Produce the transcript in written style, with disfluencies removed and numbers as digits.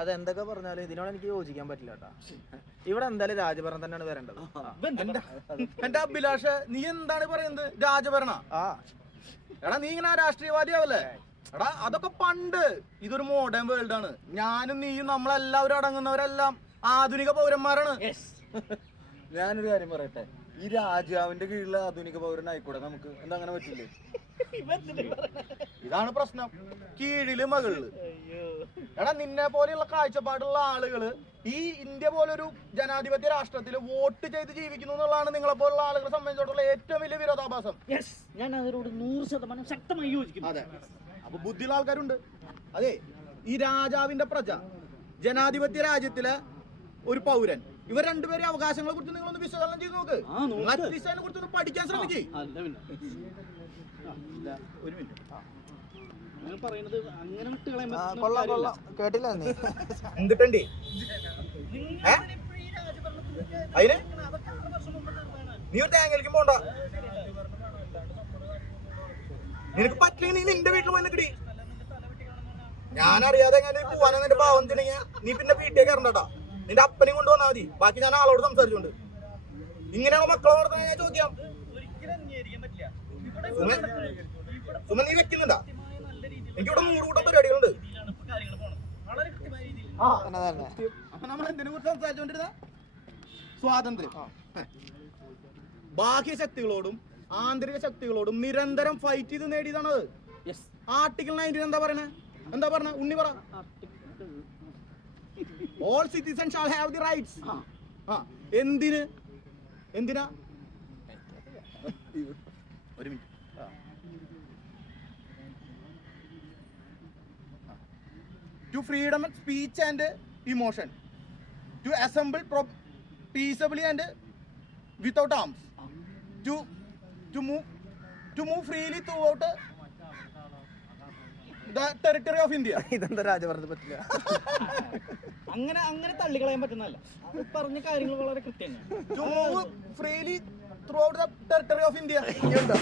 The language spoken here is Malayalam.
അതെന്തൊക്കെ പറഞ്ഞാലും ഇതിനോട് എനിക്ക് യോജിക്കാൻ പറ്റില്ല കേട്ടാ. ഇവിടെ എന്തായാലും രാജഭരണം തന്നെയാണ് വരേണ്ടത്. എന്റെ അഭിലാഷ്, നീ എന്താണ് പറയുന്നത്? രാജഭരണ? എടാ നീ ഇങ്ങനെ രാഷ്ട്രീയവാദിയാവല്ലേ? എടാ അതൊക്കെ പണ്ട്. ഇതൊരു മോഡേൺ വേൾഡ് ആണ്. ഞാനും നീയും നമ്മളെല്ലാവരും അടങ്ങുന്നവരെല്ലാം ആധുനിക പൗരന്മാരാണ്. ഞാനൊരു കാര്യം പറയട്ടെ, ഈ രാജാവിന്റെ കീഴിലെ ആധുനിക പൗരനായിക്കൂടെ നമുക്ക്? എന്താ അങ്ങനെ പറ്റില്ലേ? ഇതാണ് പ്രശ്നം. കീഴില് മകളില്. എടാ നിന്നെ പോലെയുള്ള കാഴ്ചപ്പാടുള്ള ആളുകള് ഈ ഇന്ത്യ പോലൊരു ജനാധിപത്യ രാഷ്ട്രത്തില് വോട്ട് ചെയ്ത് ജീവിക്കുന്നു എന്നുള്ളതാണ് നിങ്ങളെ പോലുള്ള ആളുകളെ സംബന്ധിച്ചിടത്തോളം ഏറ്റവും വലിയ വിരോധാഭാസം. ഞാൻ അതിനോട് 100% ശക്തമായി യോജിക്കുന്നു. അതെ, അപ്പൊ ബുദ്ധിയുള്ള ആൾക്കാരുണ്ട്. അതെ, ഈ രാജാവിന്റെ പ്രജ, ജനാധിപത്യ രാജ്യത്തിലെ ഒരു പൗരൻ, ഇവർ രണ്ടുപേരെ അവകാശങ്ങളെ കുറിച്ച് നിങ്ങളൊന്ന് വിശകലനം ചെയ്ത് നോക്ക്. അതിനെ കുറിച്ച് പഠിക്കാൻ ശ്രമിക്കേ. ഒരു മിനിറ്റ്, കേട്ടില്ല നീ എന്തിട്ടേ അതിന് നീ ഒരു തേങ്ങലിക്കും പോണ്ട. നിനക്ക് പറ്റില്ലെങ്കിൽ നീ നിന്റെ വീട്ടിൽ പോയി നിൽക്കടി. ഞാനറിയാതെ എങ്ങനെ പോവാനോ നിന്റെ ഭാവം തിണെങ്കിൽ നീ പിന്നെ വീട്ടിലേക്ക് ഇറണ്ടട്ടാ. നിന്റെ അപ്പനെയും കൊണ്ട് വന്നാൽ മതി. ബാക്കി ഞാൻ ആളോട് സംസാരിച്ചോണ്ട്. ഇങ്ങനെയാണോ മക്കളോട് ഞാൻ ചോദിക്കാം? സുമ നീ വെക്കുന്നുണ്ടാ? എനിക്കിവിടെ 100 കൂട്ടം പരിപാടികളുണ്ട്. അപ്പൊ നമ്മൾ എന്തിനെ കുറിച്ച് സംസാരിച്ചോണ്ടിരുന്ന? സ്വാതന്ത്ര്യം. ബാഹ്യ ശക്തികളോടും ആന്തരിക ശക്തികളോടും നിരന്തരം ഫൈറ്റ് ചെയ്ത് നേടിയതാണത്. ആർട്ടിക്കിൾ 19 എന്താ പറയണേ? എന്താ പറഞ്ഞ ഉണ്ണി പറ? All citizen shall have the rights. എന്തിനാ? ഒരു minute. To freedom of speech and emotion, to assemble peaceably and without arms, to move freely throughout the territory of India. ഇതെന്താ രാജഭരണത്തെ പറ്റില്ല? അങ്ങനെ തള്ളിക്കളയാൻ പറ്റുന്നതല്ല. അത് പറഞ്ഞ കാര്യങ്ങൾ വളരെ കൃത്യമാണ്. To move freely throughout the territory of India. കൃത്യമാണ്.